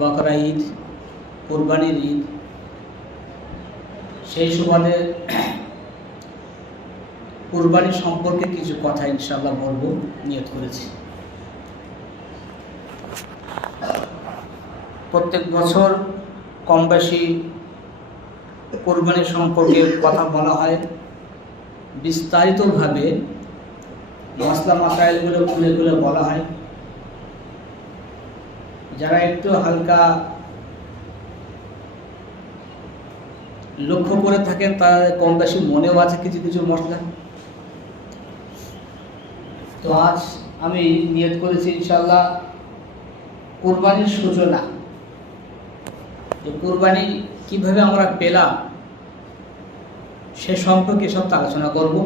বকরা ঈদ, কোরবানির ঈদ, সেই সুবাদে কোরবানি সম্পর্কে কিছু কথা ইনশাল্লাহ বলব, নিয়ত করেছি। প্রত্যেক বছর কম বেশি কোরবানি সম্পর্কে কথা বলা হয়। বিস্তারিতভাবে মশলা মাসাইলগুলো খুলে খুলে বলা হয়। যারা একটু হালকা লক্ষ্য করে থাকেন, তার কম বেশি মনেও আছে কিছু কিছু মশলা। তো আজ আমি নিয়ত করেছি ইনশাল্লাহ কোরবানির সূচনা। যে কোরবানি কীভাবে আমরা পেলাম, সে সম্পর্কে সব আলোচনা করব।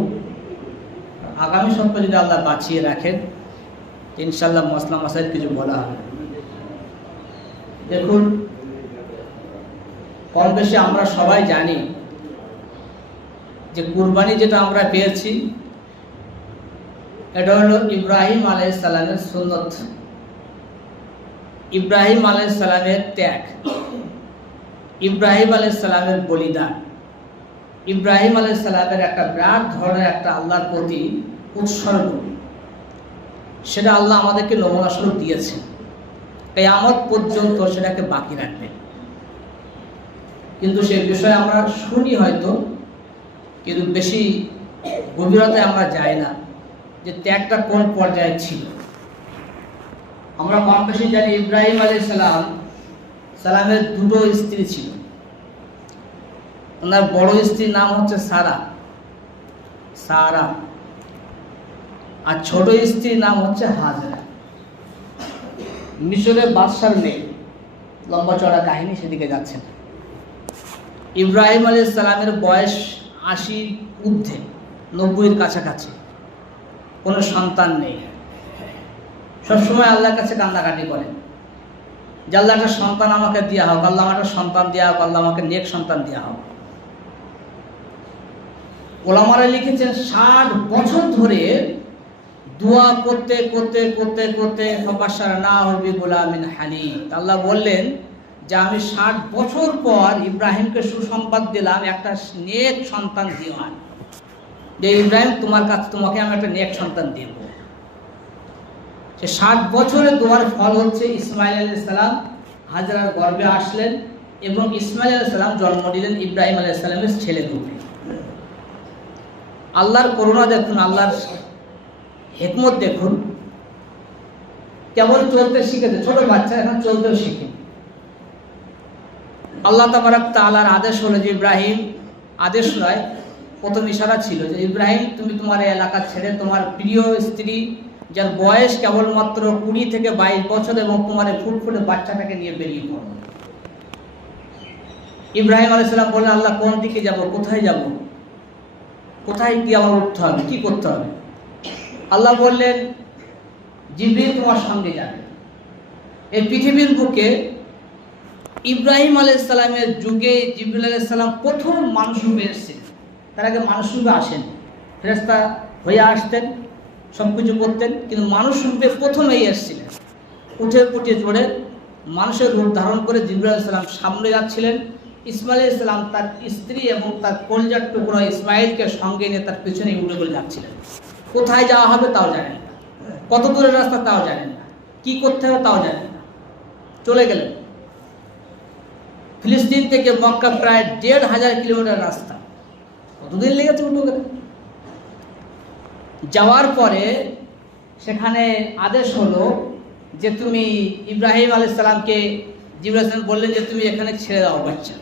আগামী সপ্তাহে যদি আল্লাহ বাঁচিয়ে রাখেন ইনশাল্লাহ মশলা মশাইল কিছু বলা হবে। দেখুন, কম বেশি আমরা সবাই জানি যে কুরবানি যেটা আমরা পেয়েছি, এটা হলো ইব্রাহিম আলাই সালামের সুন্নত। ইব্রাহিম আলাই সালামের ত্যাগ, ইব্রাহিম আলাই সালামের বলিদান, ইব্রাহিম আলাই সালামের একটা বিরাট ধরনের একটা আল্লাহর প্রতি উৎসর্গ। সেটা আল্লাহ আমাদেরকে নমুনা স্বরূপ দিয়েছেন। কেয়ামত পর্যন্ত সেটাকে বাকি রাখবেন কিন্তু সে বিষয়ে আমরা শুনি হয়তো, কিন্তু বেশি গভীরতায় আমরা যাই না যে ত্যাগটা কোন পর্যায়ে ছিল। আমরা কম বেশি জানি ইব্রাহিম আলী সালাম, সালামের দুটো স্ত্রী ছিল। ওনার বড় স্ত্রীর নাম হচ্ছে সারা। সারা। আর ছোট স্ত্রীর নাম হচ্ছে হাজরা। মিশরের বাদশার মেয়ে। লম্বা চড়া কাহিনী সেদিকে যাচ্ছে না। ইব্রাহিম আলী সালামের বয়স আশি ঊর্ধ্বে, নব্বইয়ের কাছাকাছি। কোনো সন্তান নেই। সবসময় আল্লাহর কাছে কান্নাকাটি করেন যে আল্লাহ একটা সন্তান আমাকে দেওয়া হোক, আল্লাহ আমার একটা সন্তান দেওয়া হোক, আল্লাহ আমাকে নেক সন্তান দেওয়া হোক। ওলামারা লিখেছেন ষাট বছর ধরে দোয়া করতে করতে করতে করতে ফবাসার না হবি গোলামিন হানি আল্লাহ বললেন যে আমি ষাট বছর পর ইব্রাহিমকে সুসংবাদ দিলাম, একটা নেক সন্তান দিও যে ইব্রাহিম, তোমার কাছে তোমাকে আমি একটা নেক সন্তান দেব। সে ষাট বছরের দোয়ার ফল হচ্ছে ইসমাইল আলাইহিস সালাম হাজরার গর্বে আসলেন এবং ইসমাইল সালাম জন্ম দিলেন ইব্রাহিম আলাইহিস সালামের ছেলে রূপে। আল্লাহর করুণা দেখুন, আল্লাহর হেকমত দেখুন। কেবল চলতে শিখেছে? ছোট বাচ্চা, এখন চলতেও শিখে। আল্লাহ তাবারাক তাআলার আদেশ হলো যে, ইব্রাহিম, আদেশ নয়, প্রথম ইশারা ছিল যে, ইব্রাহিম, তুমি তোমার এলাকা ছেড়ে তোমার প্রিয় স্ত্রী, যার বয়স কেবলমাত্র কুড়ি থেকে বাইশ বছর এবং তোমার ফুটফুটে বাচ্চাটাকে নিয়ে বেরিয়ে পড়ো। ইব্রাহিম আলাইসাল্লাম বললেন, আল্লাহ, কোন দিকে যাব? কোথায় যাব? কোথায় কি আমার উঠতে হবে? কি করতে হবে? আল্লাহ বললেন, জিবরিল তোমার সঙ্গে যাবে। এই পৃথিবীর বুকে ইব্রাহিম আলাইসাল্লামের যুগে জিবরুল আলাইসাল্লাম প্রথম মানুষ রূপে এসেছেন তার আগে মানুষ রূপে আসেন। ফেরেস্তা হয়ে আসতেন সব কিছু করতেন, কিন্তু মানুষ রূপে প্রথমেই এসেছিলেন। উঠে পুটে জোরে মানুষের রূপ ধারণ করে জিবরুল আলাইসাল্লাম সামনে যাচ্ছিলেন। ইসমাইল ইসলাম তার স্ত্রী এবং তার কলজার টুকরা ইসমাইলকে সঙ্গে নিয়ে তার পিছনে উড়ে উড়ে যাচ্ছিলেন। কোথায় যাওয়া হবে তাও জানেন না। কত দূরের রাস্তা তাও জানেন না। কি করতে হবে তাও জানেন না। চলে গেলেন। ফিলিস্তিন থেকে মক্কা প্রায় দেড় হাজার কিলোমিটার রাস্তা। কতদিন লেগেছে উঠে গেলে যাওয়ার পরে সেখানে আদেশ হলো যে তুমি ইব্রাহিম আলাইহিস সালামকে জিবরাইল বললেন যে তুমি এখানে ছেড়ে দাও বাচ্চা।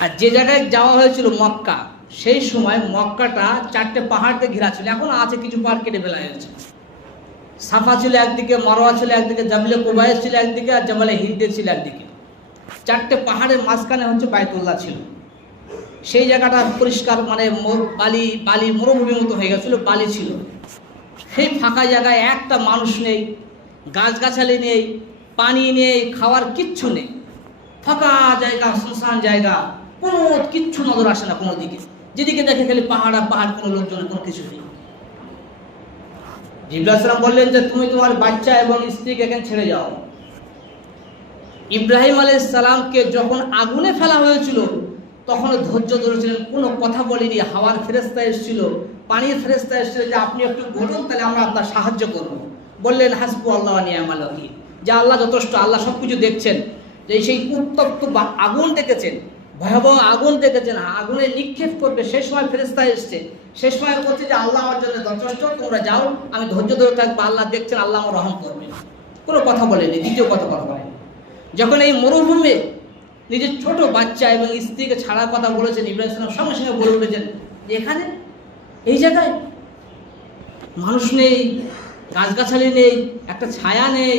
আর যে জায়গায় যাওয়া হয়েছিল মক্কা সেই সময় মক্কাটা চারটে পাহাড় দিয়ে ঘেরা ছিল। এখন আছে কিছু পাহাড় কেটে ফেলা হয়েছে। সাফা ছিল একদিকে, মারোয়া ছিল একদিকে, জামিলে কুবাইস ছিল একদিকে আর জামালে হিন্দে ছিল একদিকে। চারটে পাহাড়ের মাঝখানে হচ্ছে বায়তুল্লাহ ছিল। সেই জায়গাটা পরিষ্কার মানে বালি বালি মরুভূমির মতো হয়ে গেছিল, বালি ছিল। সেই ফাঁকা জায়গায় একটা মানুষ নেই, গাছগাছালি নেই, পানি নেই, খাওয়ার কিচ্ছু নেই। ফাঁকা জায়গা শুনশান জায়গা, কোনো কিচ্ছু নজর আসে না কোনো দিকে। যেদিকে দেখে খালি পাহাড় আর পাহাড়, কোনো লোকজন কোনো কিছু নেই। জিবলাসলাম বললেন যে, তুমি তোমার বাচ্চা এবং স্ত্রীকে এখানে ছেড়ে যাও। ইব্রাহিম আলাইহিস সালামকে যখন আগুনে ফেলা হয়েছিল তখন ধৈর্য ধরেছিলেন, কোনো কথা বলেনি। হাওয়ার ফেরেস্তা এসেছিল, পানির ফেরেস্তা এসেছিল যে, আপনি একটু বলুন তাহলে আমরা আপনার সাহায্য করব। বললেন, হাসবু আল্লাহ নিয়ামাল যে, আল্লাহ যথেষ্ট, আল্লাহ সব কিছু দেখছেন। যে, সেই উত্তপ্ত বা- আগুন দেখেছেন ভয়াবহ আগুন দেখেছেন, আগুনে নিক্ষেপ করবে। সেই সময় ফেরেস্তা এসছে। সেই সময় বলছে যে, আল্লাহ আমার জন্য যথেষ্ট তোমরা যাও, আমি ধৈর্য ধরে থাকব, আল্লাহ দেখছেন, আল্লাহ আমার রহম করবে। কোনো কথা বলেনি দ্বিতীয় কথা কথা বলেনি যখন এই মরুভূমে নিজের ছোট বাচ্চা এবং স্ত্রীকে ছাড়ার কথা বলেছেন, ইব্রাহিম সালাম সঙ্গে সঙ্গে বলে উঠেছেন এখানে? এই জায়গায়? মানুষ নেই, গাছগাছালি নেই, একটা ছায়া নেই,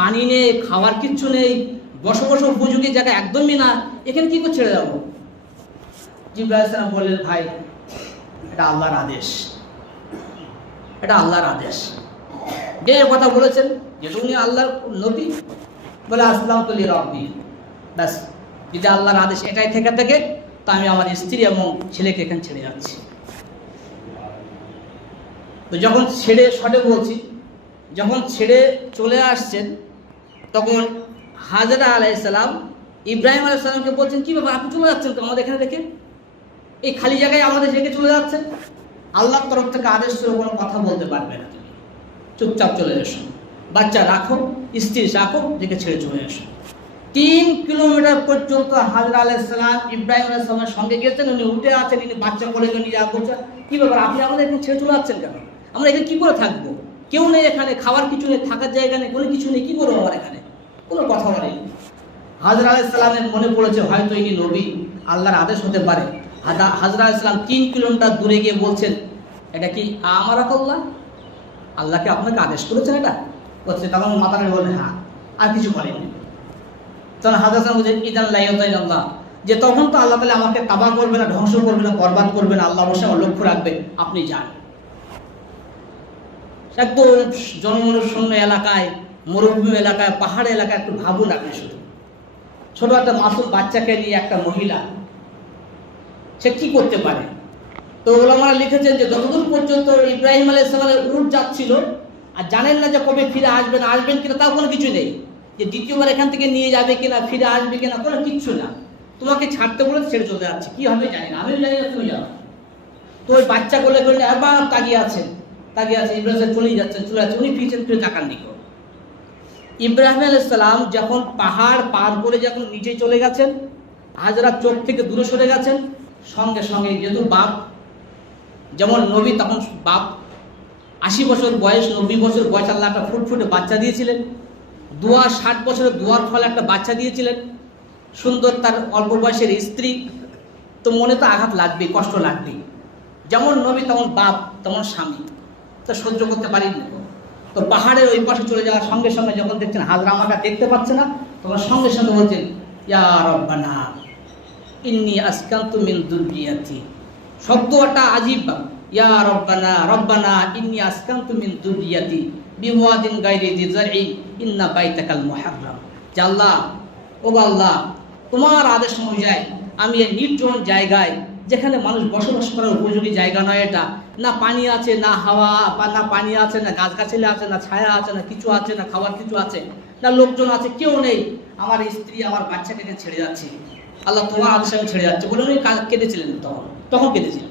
পানি নেই, খাওয়ার কিচ্ছু নেই বসো বসো উপযোগী জায়গা একদমই না। এখানে কি করে ছেড়ে যাব জিব্রাহিম সালাম বললেন ভাই, এটা আল্লাহর আদেশ। এটা আল্লাহর আদেশ। যে কথা বলেছেন যেটা উনি আল্লাহর নবী বলে, আসলাম তুলি রব্বি। ব্যাস, যদি আল্লাহর আদেশ এটাই থেকে থাকে, তা আমি আমার স্ত্রী এবং ছেলেকে এখানে ছেড়ে যাচ্ছি। তো যখন ছেড়ে শটে বলছি, যখন ছেড়ে চলে আসছেন, তখন হাজরা আলাইসালাম ইব্রাহিম আলাইসালামকে বলছেন, কি ব্যাপার, আপনি চলে যাচ্ছেন তো আমাদের এখানে দেখে? এই খালি জায়গায় আমাদের রেখে চলে যাচ্ছেন? আল্লাহর তরফ থেকে আদেশ ছিল, কোনো কথা বলতে পারবে না তুমি চুপচাপ চলে এসো বাচ্চা রাখো, স্ত্রী রাখো রেখে ছেড়ে চলে এসো তিন কিলোমিটার পর্যন্ত হাজরা আলাইসালাম ইব্রাহিম আলাইসালামের সঙ্গে গেছেন, উনি উঠে আছেন উনি বাচ্চা করে নিয়ে যা বলছেন কী ব্যাপার, আপনি আমাদের এখানে ছেড়ে চলে যাচ্ছেন কেন? আমরা এখানে কী করে থাকব? কেউ নেই এখানে, খাবার কিছু নেই, থাকার জায়গা নেই, কোনো কিছু নেই, কি করব আমার এখানে? কোনো কথা বলেনি হাজরা আলাইসালামের মনে পড়েছে, হয়তো ইনি নবী আল্লাহর আদেশ হতে পারে। হাজরা আলাইসালাম তিন কিলোমিটার দূরে গিয়ে বলছেন, এটা কি আমার আল্লাহ আল্লাহকে আপনাকে আদেশ করেছেন এটা? বলছে তখন মাথা নেড়ে বললেন হ্যাঁ আর কিছু বলেনি তখন হাজরা সালাম বলছেন, ইদান লাইয়াতাই আল্লাহ যে তখন তো আল্লাহ তাহলে আমাকে তাবা করবে না, ধ্বংস করবে না, বরবাদ করবে না, আল্লাহ অবশ্যই আমার লক্ষ্য রাখবে, আপনি যান। একদম জনমানুষশূন্য এলাকায়, মরুভূমি এলাকায়, পাহাড় এলাকায় একটু ভাবুন আপনি শুধু। ছোট একটা মাসুম বাচ্চাকে নিয়ে একটা মহিলা, সে কি করতে পারে? তো ওলামারা লিখেছেন যে যতদূর পর্যন্ত ইব্রাহিম আলাইহিস সালামের উট যাচ্ছিল আর জানেন না যে কবে ফিরে আসবেন আসবেন কিনা তাও কোনো কিছু নেই। যে দ্বিতীয়বার এখান থেকে নিয়ে যাবে কিনা, ফিরে আসবে কিনা, কোনো কিচ্ছু না। তোমাকে ছাড়তে বলে ছেড়ে চলে যাচ্ছে, কি হবে জানি না, আমিও জানি না, তুমি যাও তো ওই বাচ্চা কোলে করলে আবার তাকিয়ে আছেন, তাকিয়ে আছে ইব্রাহিম চলেই যাচ্ছেন, চলে যাচ্ছে উনি পিছন ফিরে তাকান নিকো ইব্রাহিম আলাইসালাম যখন পাহাড় পার করে যখন নিচে চলে গেছেন, হাজরা চোখ থেকে দূরে সরে গেছেন, সঙ্গে সঙ্গে যেহেতু বাপ, যেমন নবী তখন বাপ, আশি বছর বয়স, নব্বই বছর বয়স, আল্লাহ একটা ফুটফুটে বাচ্চা দিয়েছিলেন। দুয়া ষাট বছরের দুয়ার ফলে একটা বাচ্চা দিয়েছিলেন। সুন্দর তার অল্প বয়সের স্ত্রী। তো মনে তো আঘাত লাগবেই, কষ্ট লাগবেই। যেমন নবী, তেমন বাপ, তেমন স্বামী। তা সহ্য করতে পারিনি। তো পাহাড়ের ওই পাশে চলে যাওয়ার সঙ্গে সঙ্গে যখন দেখছেন হাজরা আমাকে দেখতে পাচ্ছে না, তখন সঙ্গে সঙ্গে বলছেন, ইয়া রব্বানা, ইন্নি আসকান্তু মিন দুর্রিয়াতি। শব্দ একটা আজীব, ইয়া রব্বানা রব্বানা, ইন্নি আসকান্তু মিন দুর্রিয়াতি, বিওয়াদিন গায়রি জি জারই ইন্না বাইতাকাল মুহাররাম। যে আল্লাহ, ও আল্লাহ, তোমার আদেশ অনুযায়ী আমি এই নির্জন জায়গায়, যেখানে মানুষ বসবাস করার উপযোগী জায়গা নয় এটা না পানি আছে, না হাওয়া না পানি আছে, না গাছগাছালি আছে, না ছায়া আছে, না কিছু আছে, না খাবার কিছু আছে, না লোকজন আছে, কেউ নেই। আমার স্ত্রী আমার বাচ্চাকে নিয়ে ছেড়ে যাচ্ছে। আল্লাহ তোমার আদেশে আমি ছেড়ে যাচ্ছে বলে উনি কেঁদেছিলেন তখন। তখন কেঁদেছিলেন।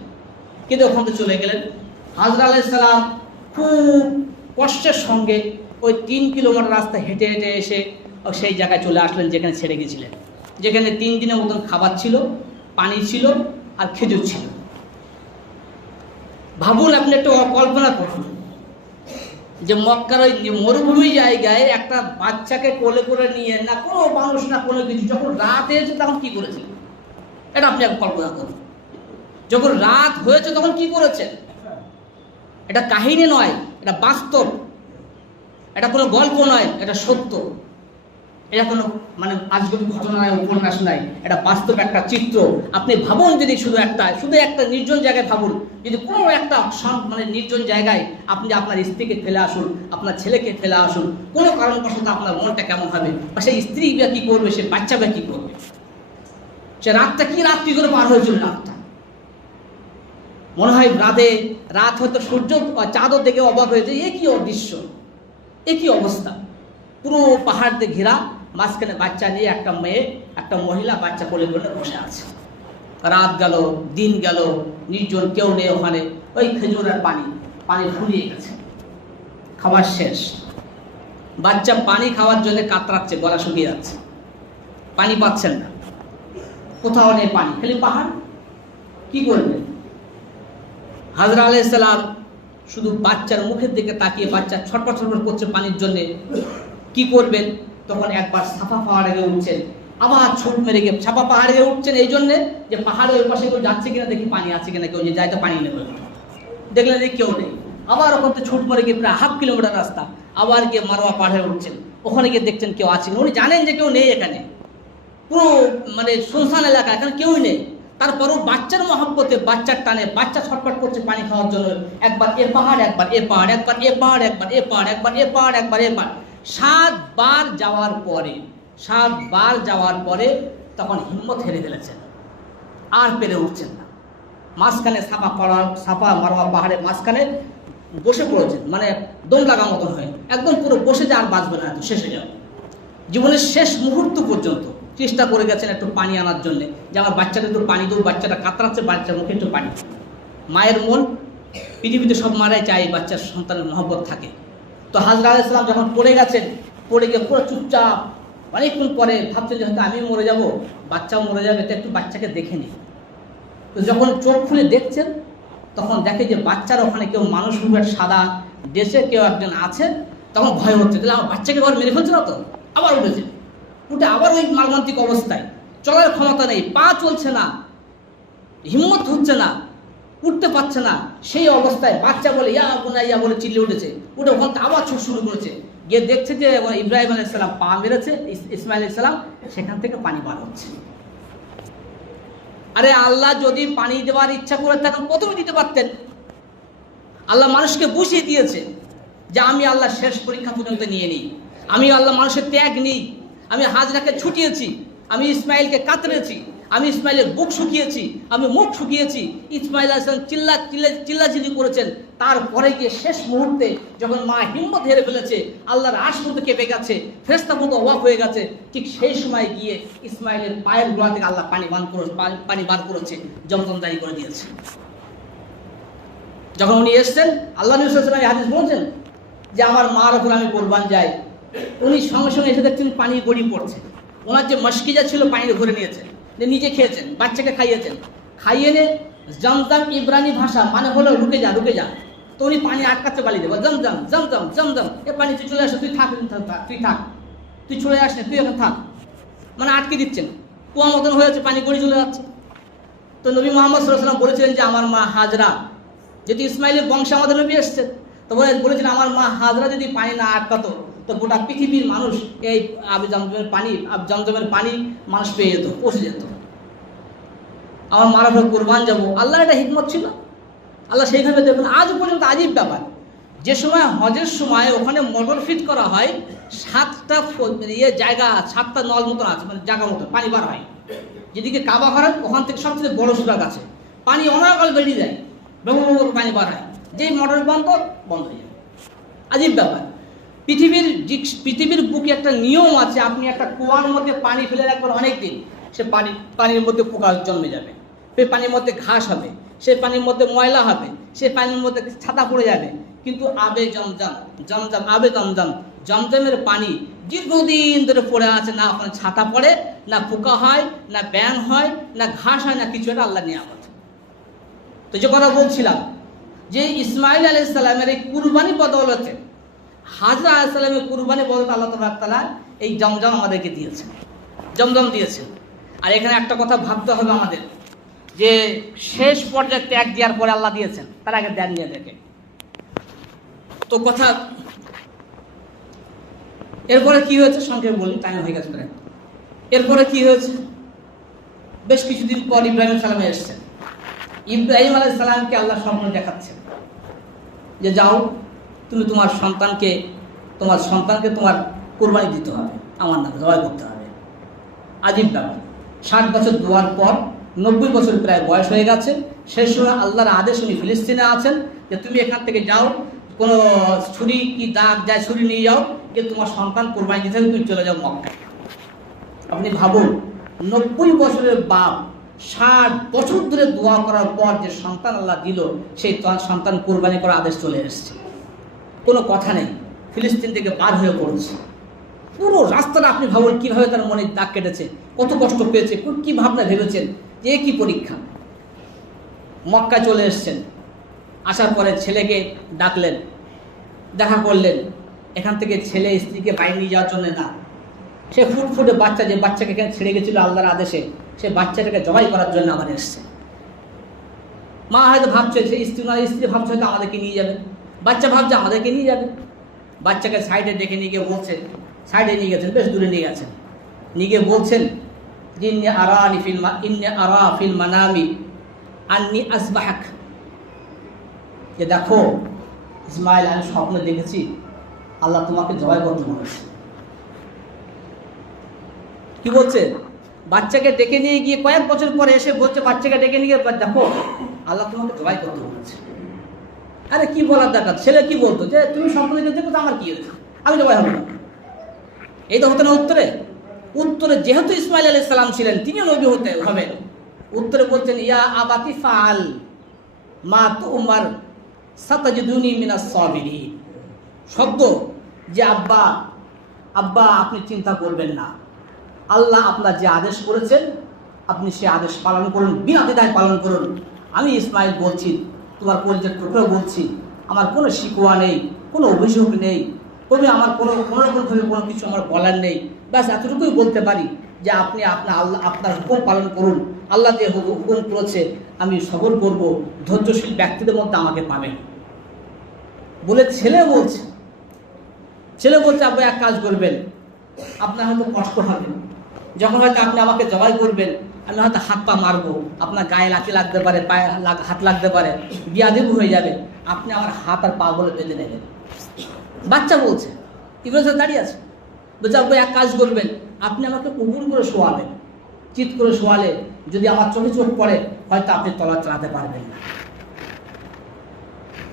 কেঁদে ওখান থেকে চলে গেলেন। হাজরা আলাইসালাম খুব কষ্টের সঙ্গে ওই তিন কিলোমিটার রাস্তা হেঁটে হেঁটে এসে সেই জায়গায় চলে আসলেন যেখানে ছেড়ে গেছিলেন। যেখানে তিন দিনের মতন খাবার ছিল, পানি ছিল আর খেজুর ছিল। ভাবুন, আপনি একটু কল্পনা করুন যে মক্কার ওই মরুভূমি জায়গায় একটা বাচ্চাকে কোলে করে নিয়ে না, কোনো মানুষ না, কোনো কিছু, যখন রাত হয়েছে তখন কি করেছে? এটা আপনি একবার কল্পনা করুন। যখন রাত হয়েছে তখন কি করেছেন এটা কাহিনী নয়, এটা বাস্তব, এটা কোনো গল্প নয়, এটা সত্য। এটা কোনো মানে আজগবি ঘটনা নয় উপন্যাস নাই। এটা বাস্তব একটা চিত্র। আপনি ভাবুন যদি শুধু একটা শুধু একটা নির্জন জায়গায় ভাবুন। যদি কোনো একটা মানে নির্জন জায়গায় আপনি আপনার স্ত্রীকে ফেলে আসুন, আপনার ছেলেকে ফেলে আসুন, কোনো কারণবশত আপনার মনটা কেমন হবে? বা সেই স্ত্রী বা কী করবে, সে বাচ্চা বা কী করবে? সে রাতটা কি রাত করে পার হয়েছিল রাতটা? মনে হয় রাতে, রাত হয়তো সূর্য চাঁদও দেখে অবাক হয়েছে, এ কি দৃশ্য এ কি অবস্থা? পুরো পাহাড় দিয়ে ঘেরা, মাঝখানে বাচ্চা নিয়ে একটা মেয়ে, একটা মহিলা বাচ্চা কোলে কোলে বসে আছে। রাত গেল, দিন গেল, নির্জন কেউ নেই ওখানে। ওই খেজুরের পানি পানি ফুরিয়ে গেছে। খাবার শেষ। বাচ্চা পানি খাওয়ার জন্য কাতরাচ্ছে, গলা শুকিয়ে যাচ্ছে। পানি পাচ্ছেন না। কোথাও নেই পানি, খালি পাহাড়। কি করবেন হাজরা আলাইসালাম শুধু বাচ্চার মুখের দিকে তাকিয়ে বাচ্চা ছটপট ছটপট করছে পানির জন্য। কি করবেন? তখন একবার সাফা পাহাড়ে গিয়ে উঠছেন। আবার ছুট মেরে গিয়ে ছাপা পাহাড়ে গিয়ে উঠছেন এই জন্যে যে পাহাড়ের ওই পাশে কেউ যাচ্ছে কিনা দেখি পানি আছে কিনা, কেউ যে যায় তো পানি নেবে দেখলেন যে কেউ নেই। আবার ওখান থেকে ছুট মেরে গিয়ে প্রায় হাফ কিলোমিটার রাস্তা, আবার গিয়ে মারোয়া পাহাড়ে উঠছেন। ওখানে গিয়ে দেখছেন কেউ আছে। উনি জানেন যে কেউ নেই এখানে। পুরো মানে শুনশান এলাকা, এখানে কেউই নেই। তারপরও বাচ্চার মহব্বতে বাচ্চার টানে, বাচ্চা ছটফট করছে পানি খাওয়ার জন্য। একবার এ পাহাড়, একবার এ পাহাড়, একবার এ পাহাড়, একবার এ পাহাড়, একবার এ পাহাড়, একবার এ পাহাড়। সাতবার যাওয়ার পরে, সাতবার যাওয়ার পরে তখন হিম্মত হেরে ফেলেছেন। আর পেরে উঠছেন না। মাঝখানে সাপা পড়া সাপা মারোয়া পাহাড়ে মাঝখানে বসে পড়েছেন। মানে দম লাগা মতন হয়ে। একদম পুরো বসে যা আর বাঁচবে না শেষে যাবে জীবনের শেষ মুহূর্ত পর্যন্ত চেষ্টা করে গেছেন একটু পানি আনার জন্য। যে আমার বাচ্চাটা একটু পানি দেবো, বাচ্চাটা কাতরাচ্ছে, বাচ্চার মুখে একটু পানি। মায়ের মন, পৃথিবীতে সব মারাই চাই বাচ্চার সন্তানের মহব্বত থাকে। তো হাজরা আলাইসালাম যখন পড়ে গেছেন, পড়ে গিয়ে পুরো চুপচাপ অনেকক্ষণ পরে ভাবছেন যে হয়তো আমি মরে যাব, বাচ্চাও মরে যাবে, তো একটু বাচ্চাকে দেখে নিই। তো যখন চোখ খুলে দেখছেন, তখন দেখে যে বাচ্চার ওখানে কেউ মানুষ রূপের সাদা, দেশে কেউ একজন আছে, তখন ভয় হচ্ছে। তাহলে আমার বাচ্চাকে আবার মেরে ফেলছে না তো? আবার উঠেছে। উঠে আবার ওই মালমান্তিক অবস্থায়। চলার ক্ষমতা নেই, পা চলছে না, হিম্মত হচ্ছে না। উঠতে পারছে না। সেই অবস্থায় বাচ্চা বলে, ইয়া বোনা ইয়া বলে চিল্লে উঠেছে। উঠে ওখান থেকে আবার ছুট শুরু করেছে। গিয়ে দেখছে যে ইব্রাহিম আলাইসালাম পা মেরেছে ইসমাইল ইসলাম সেখান থেকে পানি বার হচ্ছে। আরে আল্লাহ যদি পানি দেওয়ার ইচ্ছা করে থাকেন, প্রথমে দিতে পারতেন। আল্লাহ মানুষকে বুঝিয়ে দিয়েছে যে আমি আল্লাহ শেষ পরীক্ষা পর্যন্ত নিয়ে নিই। আমি আল্লাহ মানুষের ত্যাগ নিই। আমি হাজরাকে ছুটিয়েছি। আমি ইসমাইলকে কাতরেছি। আমি ইসমাইলের বুক শুকিয়েছি, আমি মুখ শুকিয়েছি। ইসমাইল আসলাম চিল্লা চিল্লা, চিল্লাচিল্লি করেছেন। তারপরে গিয়ে শেষ মুহূর্তে যখন মা হিম্মত হেরে ফেলেছে, আল্লাহর আশ মতো কেঁপে গেছে ফেরেস্তা মতো অবাক হয়ে গেছে, ঠিক সেই সময় গিয়ে ইসমাইলের পায়ের গোড়া থেকে আল্লাহ পানি বান করে পানি- বার করেছে, জমজম জারি করে দিয়েছে। যখন উনি এসছেন, আল্লাহ নিউসালাম হাদিস বলছেন যে, আমার মার ওপর আমি কোরবান যাই। উনি সঙ্গে সঙ্গে এসে দেখছেন পানি গড়ি পড়ছে। ওনার যে মস্কিজা ছিল পানি ভরে নিয়েছেন যে নিজে খেয়েছেন বাচ্চাকে খাইয়েছেন। খাইয়ে নে জমজম ইব্রানি ভাষা মানে হলো রুকে যা রুকে যা। তো উনি পানি আটকাতে পারি দেবো জমজম জমজম জমজম এ পানি তুই চলে আসে তুই থাক তুই থাক, তুই চলে আস না তুই এখন থাক। মানে আটকে দিচ্ছেন। কুয়া মতন হয়েছে পানি গড়ি চলে যাচ্ছে। তো নবী মোহাম্মদ সাল্লাম বলেছিলেন যে আমার মা হাজরা। যদি ইসমাইলের বংশে আমাদের নবী এসছেন তো বলেছিলেন আমার মা হাজরা যদি পানি না আটকাতো তো গোটা পৃথিবীর মানুষ এই আবি জমজমের পানি, আব জমজমের পানি মানুষ পেয়ে যেত পৌঁছে যেত। আমার মারা ভাই কোরবান যাব আল্লাহ এটা হিকমত ছিল। আল্লাহ সেইভাবে দেখুন, আজ পর্যন্ত আজীব ব্যাপার। যে সময় হজের সময় ওখানে মোটর ফিট করা হয়, সাতটা ইয়ে জায়গা, সাতটা নল মতন আছে মানে জায়গা মতন, পানি বার হয়। যেদিকে কাবা ঘর ওখান থেকে সবচেয়ে বড় সুরাগ আছে। পানি অনাকাল বেরিয়ে যায় বেগম পানি বার হয়। যেই মোটর বন্ধ বন্ধ হয়ে যায়। আজীব ব্যাপার। পৃথিবীর পৃথিবীর বুকে একটা নিয়ম আছে, আপনি একটা কুয়ার মধ্যে পানি ফেলে রাখবেন অনেক দিন সে পানি পানির মধ্যে পোকা জন্মে যাবে। সেই পানির মধ্যে ঘাস হবে সেই পানির মধ্যে ময়লা হবে সেই পানির মধ্যে ছাতা পড়ে যাবে। কিন্তু আবে জমজম জমজম, আবে জমজম জমজমের পানি দীর্ঘদিন ধরে পড়ে আছে, না ওখানে ছাতা পড়ে, না পোকা হয়, না ব্যাং হয়, না ঘাস হয়, না কিছু একটা আল্লাহ নিয়ামত। তো যে কথা বলছিলাম, যে ইসমাইল আলাইহিস সালামের এই কুরবানি বদৌলতে হাজরা আলাইসালামের কুরবানি বদলত আল্লাহ তালা এই জমজম আমাদেরকে দিয়েছেন জমজম দিয়েছেন আর এখানে একটা কথা ভাবতে হবে আমাদের, যে শেষ পর্যায়ে ত্যাগ দেওয়ার পরে আল্লাহ দিয়েছেন, তার আগে দেন নিয়ে দেখে তো কথা, এরপরে কি হয়েছে? সংক্ষেপে বলি টাইম হয়ে গেছে প্রায়। এরপরে কি হয়েছে? বেশ কিছুদিন পর ইব্রাহিম সালামে এসছেন। ইব্রাহিম আলাইহিস সালামকে আল্লাহ স্বপ্ন দেখাচ্ছেন। যে যাও তুমি তোমার সন্তানকে তোমার সন্তানকে তোমার কোরবানি দিতে হবে, আমার নামে জবাই করতে হবে। আজীব ব্যাপার ষাট বছর দেওয়ার পর, নব্বই বছর প্রায় বয়স হয়ে গেছে। সেই সময় আল্লাহর আদেশ উনি ফিলিস্তিনে আছেন যে, তুমি এখান থেকে যাও, কোনো ছুরি কি দাগ যায়, ছুরি নিয়ে যাও, যে তোমার সন্তান কোরবানি দিতে হবে, তুমি চলে যাও মক্কায়। আপনি ভাবুন, নব্বই বছরের বাপ ষাট বছর ধরে দোয়া করার পর যে সন্তান আল্লাহ দিল, সেই সন্তান কোরবানি করার আদেশ চলে এসেছে। কোনো কথা নেই। ফিলিস্তিন থেকে বার হয়ে পড়ছে। পুরো রাস্তাটা আপনি ভাবুন, কীভাবে তার মনে দাগ কেটেছে, কত কষ্ট পেয়েছে, কো- ভাবনা ভেবেছেন যে কি পরীক্ষা? মক্কা চলে এসছেন। আসার পরে ছেলেকে ডাকলেন, দেখা করলেন, এখান থেকে ছেলে স্ত্রীকে বাইরে নিয়ে যাওয়ার জন্য না। সে ফুটফুটে বাচ্চা, যে বাচ্চাকে এখানে ছেড়ে গেছিল আল্লাহর আদেশে, সে বাচ্চাটাকে জবাই করার জন্য আমার এসছে। মা হয়তো ভাবছে, সে স্ত্রী স্ত্রী ভাবছে হয়তো আমাদেরকে নিয়ে যাবে। বাচ্চা ভাবছে আমাদেরকে নিয়ে যাবে। বাচ্চাকে সাইডে ডেকে নিয়ে গিয়ে বলছেন সাইডে নিয়ে গেছেন, বেশ দূরে নিয়ে গেছেন। নিয়ে গিয়ে বলছেন, ইন্নি মা, ইন্নি আরা ফিল মানামি, আন্নি আসবাহাক যে দেখো, ইসমাইল, আমি স্বপ্নে দেখেছি, আল্লাহ তোমাকে জবাই করতে বলেছে। কি বলছে? বাচ্চাকে ডেকে নিয়ে গিয়ে কয়েক বছর পরে এসে বলছে, বাচ্চাকে ডেকে নিয়ে গিয়ে, দেখো, আল্লাহ তোমাকে জবাই করতে বলেছে। আরে কি বলার দরকার ছেলে কি বলতো? যে তুমি স্বপ্ন দেখে দেখো তো আমার কি হয়েছে? আমি জবাই হব না। এই তো হতো না উত্তরে। উত্তরে যেহেতু ইসমাইল আলাইহিস সালাম ছিলেন, তিনিও নবী হতে হবেন উত্তরে বলছেন, ইয়া আবাতি ফাল মা তো উমার সাতাজিদুনি মিনাস সাবিরিন। শব্দ যে, আব্বা আব্বা, আপনি চিন্তা করবেন না। আল্লাহ আপনার যে আদেশ করেছেন, আপনি সে আদেশ পালন করুন, বিনা দ্বিধায় পালন করুন। আমি ইসমাইল বলছি তোমার পরিচয় টুকরো বলছি, আমার কোনো শিকোয়া নেই, কোনো অভিযোগ নেই, তবে আমার কোনো কোনো রকমভাবে কোনো কিছু আমার বলার নেই। ব্যাস, এতটুকুই বলতে পারি যে আপনি আপনার আল্লাহ, আপনার হুকুম পালন করুন। আল্লাহ যে হুকুম করেছে, আমি সবর করব। ধৈর্যশীল ব্যক্তিদের মধ্যে আমাকে পাবেন। বলে ছেলে বলছে ছেলে বলছে আপনি এক কাজ করবেন। আপনার হয়তো কষ্ট হবে। যখন হয়তো আপনি আমাকে জবাই করবেন, আমি হয়তো হাত পা মারবো, আপনার গায়ে লাঠি লাগতে পারে, পায়ে হাত লাগতে পারে, বিয়াদেব হয়ে যাবে। আপনি আমার হাত আর পা বলে বেঁধে নেবেন। বাচ্চা বলছে ইব্রাহিম সাহেব দাঁড়িয়ে আছে। বলছে আপনি এক কাজ করবেন, আপনি আমাকে কুকুর করে শোয়াবেন চিৎ করে শোয়ালে যদি আমার চোখে চোখ পড়ে, হয়তো আপনি তলা চালাতে পারবেন না।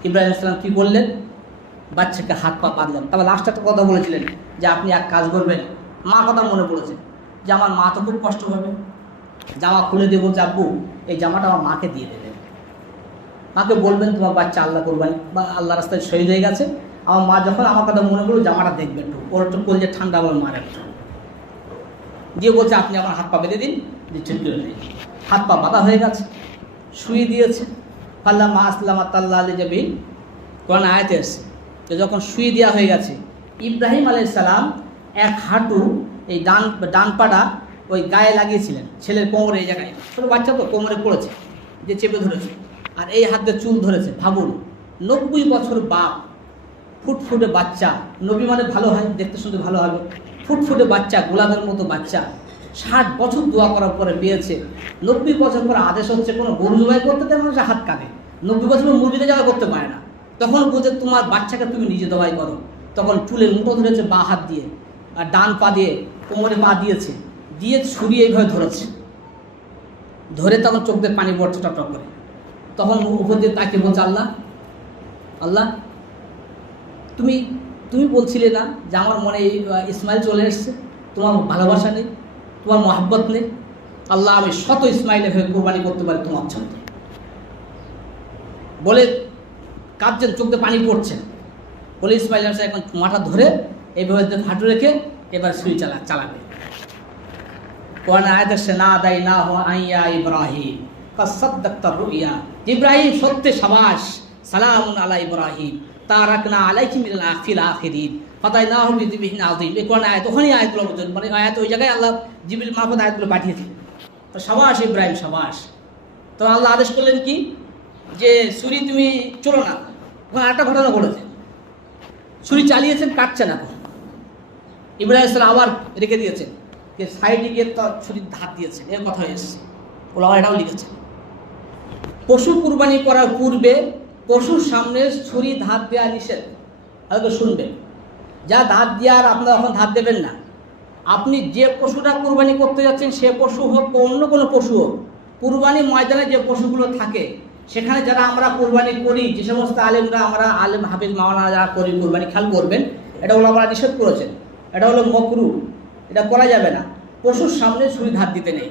ইব্রাহিম ইসলাম কি বললেন? বাচ্চাকে হাত পা বাঁধলেন। তবে লাস্ট একটা কথা বলেছিলেন যে, আপনি এক কাজ করবেন। মা কথা মনে পড়েছে। যে আমার মা তো খুব কষ্ট হবে জামা খুলে দেবো বলছে এই জামাটা আমার মাকে দিয়ে দেবেন মাকে বলবেন, তোমার বাচ্চা আল্লাহ কোরবানি, বা আল্লাহ রাস্তায় শহীদ হয়ে গেছে। আমার মা যখন আমার কথা মনে করল জামাটা দেখবে একটু ওর একটু করলে ঠান্ডা আমার মার। একটু দিয়ে বলছে, আপনি আমার হাত পা বেঁধে দিন, যে ঠিক করে দিন হাত পা বাঁধা হয়ে গেছে, শুয়ে দিয়েছে। ফাল্লা মা আসলাম তাল্লাহ আলী যাবি কোরআন আয়াতে এসছে যখন শুয়ে দেওয়া হয়ে গেছে, ইব্রাহিম আলাইহিস সালাম এক হাঁটু এই ডান ডান পাটা ওই গায়ে লাগিয়েছিলেন, ছেলের কোমরে এই জায়গায়। ছোটো বাচ্চা তো কোমরে পড়েছে যে চেপে ধরেছে। আর এই হাত চুল ধরেছে, ভাবুন, নব্বই বছর বাপ, ফুটফুটে বাচ্চা, নবী মানে ভালো হয়, দেখতে শুনতে ভালো হবে। ফুটফুটে বাচ্চা গোলাপের মতো বাচ্চা। ষাট বছর দোয়া করার পরে পেয়েছে নব্বই বছর পরে আদেশ হচ্ছে, কোনো গরু জবাই করতে দেয় মানুষের হাত কাটে নব্বই বছর পর মুরগিতে জবাই করতে পারে না। তখন বলছে, তোমার বাচ্চাকে তুমি নিজে জবাই করো। তখন চুলের মুঠো ধরেছে বা হাত দিয়ে। ডান পা দিয়ে কোমরে পা দিয়েছে, দিয়ে ছুরি এইভাবে ধরেছে। ধরে তখন চোখ দিয়ে পানি পড়ছে টপ করে। তখন উপর দিয়ে তাকে বলছে, আল্লাহ আল্লাহ, তুমি তুমি বলছিলে না যে আমার মনে এই ইসমাইল চলে এসছে? তোমার ভালোবাসা নেই, তোমার মহাব্বত নেই। আল্লাহ, আমি শত ইসমাইলে হয়ে কোরবানি করতে পারি তোমার ছন্দে বলে কাঁদছেন, চোখ দিয়ে পানি পড়ছে। বলে ইসমাইল এখন মাথা ধরে এইভাবে দিয়ে হাঁটু রেখে এবার সুই চালা চালাবে। কোরআন আয়াত আসছে না দাই না হো আইয়া ইব্রাহিম কাসাদ্দাক্তা রুইয়া। ইব্রাহিম সত্যি সাবাস, সালামুন আলা ইব্রাহিম, তারাকনা আলাইহি মিনাল আখিল আখিরিন ফাতাই না হবি দিবিহিন আযীম। এই কোরআন আয়াত, ওখানেই আয়াতগুলো বলছেন মানে আয়াত ওই জায়গায় আল্লাহ জিবরিল মাহফুজ আয়াতগুলো পাঠিয়েছিলেন তো সাবাস, ইব্রাহিম সাবাস। তো আল্লাহ আদেশ করলেন কি? যে সুরি তুমি চলো না। ওখানে একটা ঘটনা ঘটেছে। ছুরি চালিয়েছেন, কাটছে না ইব্রাহিম ইসলাম আবার রেখে দিয়েছেন। যে সাইডে গিয়ে ছুরির ধার দিয়েছেন। এর কথা এসেছে। আবার এটাও লিখেছে পশু কুরবানি করার পূর্বে পশুর সামনে ছুরি ধার দেওয়া নিষেধ। হয়তো শুনবেন। যা ধার দেওয়ার আপনারা এখন ধার দেবেন না। আপনি যে পশুটা কুরবানি করতে যাচ্ছেন, সে পশু হোক অন্য কোনো পশু হোক, কুরবানি ময়দানে যে পশুগুলো থাকে, সেখানে যারা আমরা কুরবানি করি, যে সমস্ত আলেমরা, আমরা আলেম হাফিজ মাওলানা যারা করি, কুরবানি খেয়াল করবেন, এটা হলো আমরা নিষেধ করেছেন। এটা হলো মকরু। এটা করা যাবে না। পশুর সামনে ছুরি ধার দিতে নেই।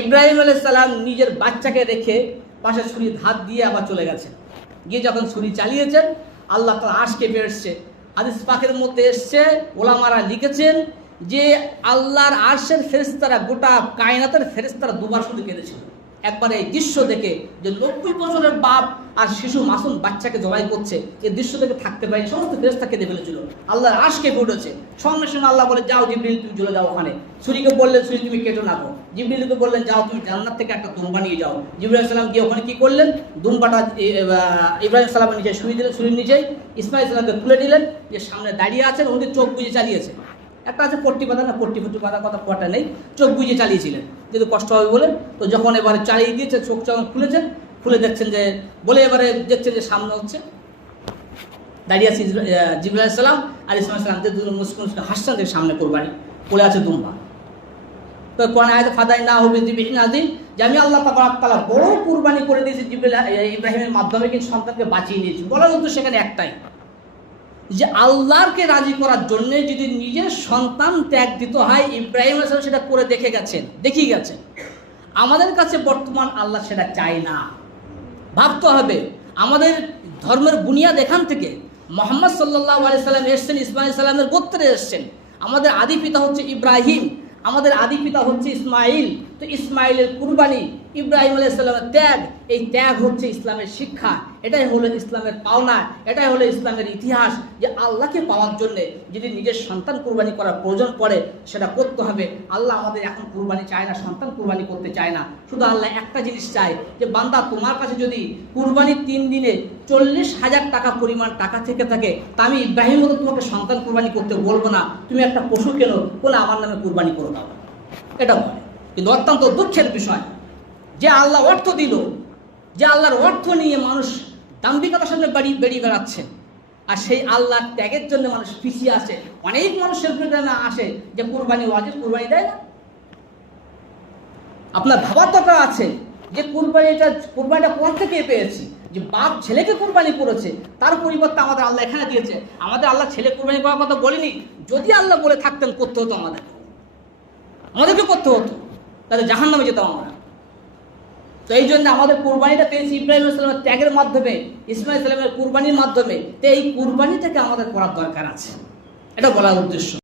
ইব্রাহিম আলাইসাল্লাম নিজের বাচ্চাকে রেখে পাশে ছুরি ধার দিয়ে আবার চলে গেছেন। গিয়ে যখন ছুরি চালিয়েছেন, আল্লাহ তার আশ কেঁপে এসছে। হাদিস পাকের মধ্যে এসছে, ওলামারা লিখেছেন যে, আল্লাহর আর্শের ফেরেস্তারা গোটা কায়নাতের ফেরেস্তারা দুবার শুধু কেঁদেছিল। একবার এই দৃশ্য দেখে যে নব্বই বছরের বাপ আর শিশু মাসুম বাচ্চাকে জবাই করছে এই দৃশ্য থেকে থাকতে পারে সমস্ত ফেরেস্তা কেঁদে ফেলেছিল। আল্লাহর আশ কেঁপে উঠেছে সঙ্গে সঙ্গে আল্লাহ বলে, যাও জিবরিল, তুমি চলে যাও ওখানে। ছুরিকে বললেন, ছুরি, তুমি কেটো নাকো জিবরিলকে বললেন, যাও, তুমি জান্নাত থেকে একটা দুম্বা নিয়ে যাও। জিবরাইল সালাম গিয়ে ওখানে কি করলেন? দুম্বাটা ইব্রাহিম সালামের নিচে শুয়ে দিলেন, ছুরির নিচেই ইসমাইল সালামকে তুলে নিলেন যে সামনে দাঁড়িয়ে আছেন উনি চোখ বুঝে চালিয়েছে। একটা আছে পট্টি বাঁধা, না পট্টি ফট্টি বাঁধা কথা কটা নেই। চোখ বুঝিয়ে চালিয়েছিলেন। যেহেতু কষ্ট হবে বলে, তো যখন এবারে চালিয়ে দিয়েছে, চোখ যখন খুলেছেন খুলে দেখছেন যে, বলে এবারে দেখছেন যে সামনে হচ্ছে। দাঁড়িয়ে আছে জিবুল্লাহ সালাম আর ইসমাইল সালাম যে দুজন মুসকুন মুসকুন হাসছেন যে সামনে কোরবানি। পড়ে আছে দুম্বা। তো কোরআন আয়াতে ফাদাই না হবে জিবিহীন আদিম যে আমি আল্লাহ তাআলা বড় কুরবানি করে দিয়েছি জিবরিল ইব্রাহিমের মাধ্যমে, কিন্তু সন্তানকে বাঁচিয়ে নিয়েছি। বলার উদ্দেশ্য সেখানে একটাই। যে আল্লাহকে রাজি করার জন্য যদি নিজের সন্তান ত্যাগ দিতে হয়, ইব্রাহিম আলাইহিস সালাম সেটা করে দেখে গেছেন, দেখিয়ে গেছেন। আমাদের কাছে বর্তমান আল্লাহ সেটা চায় না। ভাবতে হবে, আমাদের ধর্মের বুনিয়াদ এখান থেকে। মোহাম্মদ সাল্লাহ আলি সাল্লাম এসছেন ইসমাইল সাল্লামের গোত্রে এসছেন। আমাদের আদি পিতা হচ্ছে ইব্রাহিম, আমাদের আদি পিতা হচ্ছে ইসমাইল তো ইসমাইলের কুরবানি ইব্রাহিম আলাহ ইসলামের ত্যাগ। এই ত্যাগ হচ্ছে ইসলামের শিক্ষা। এটাই হলো ইসলামের পাওনা। এটাই হলো ইসলামের ইতিহাস যে আল্লাহকে পাওয়ার জন্য যদি নিজের সন্তান কুরবানি করার প্রয়োজন পড়ে, সেটা করতে হবে। আল্লাহ আমাদের এখন কুরবানি চায় না, সন্তান কুরবানি করতে চায় না। শুধু আল্লাহ একটা জিনিস চায়, যে বান্দা তোমার কাছে যদি কুরবানির তিন দিনে চল্লিশ হাজার টাকা পরিমাণ টাকা থেকে থাকে, তা আমি ইব্রাহিম মতো তোমাকে সন্তান কুরবানি করতে বলব না। তুমি একটা পশু কেন, বলে আমার নামে কুরবানি করে দাও। এটা বলে। কিন্তু অত্যন্ত দুঃখের বিষয় যে আল্লাহ অর্থ দিল, যে আল্লাহর অর্থ নিয়ে মানুষ দাম্ভিকতার সামনে বাড়ি, বেরিয়ে বেড়াচ্ছে। আর সেই আল্লাহর ত্যাগের জন্য মানুষ পিছিয়ে আসে অনেক মানুষের প্রোগ্রামে আসে যে কুরবানি ওয়াজিব, কুরবানি দেয় না। আপনার ভাবার দরকার আছে যে কুরবানিটা কুরবানিটা কোন থেকে পেয়েছি? যে বাপ ছেলেকে কুরবানি করেছে, তার পরিবর্তে আমাদের আল্লাহ এখানে দিয়েছে। আমাদের আল্লাহ ছেলে কুরবানি করার কথা বলিনি। যদি আল্লাহ বলে থাকতেন, করতে হতো আমাদের। আমাদেরকে করতে হতো। তাহলে জাহান নামে যেতাম আমরা। তো এই জন্য আমাদের কুরবানিটা পেয়েছি ইব্রাহিম ইসলামের ত্যাগের মাধ্যমে, ইসমাইল ইসলামের কুরবানির মাধ্যমে, তো এই কুরবানি থেকে আমাদের করার দরকার আছে। এটা বলার উদ্দেশ্য।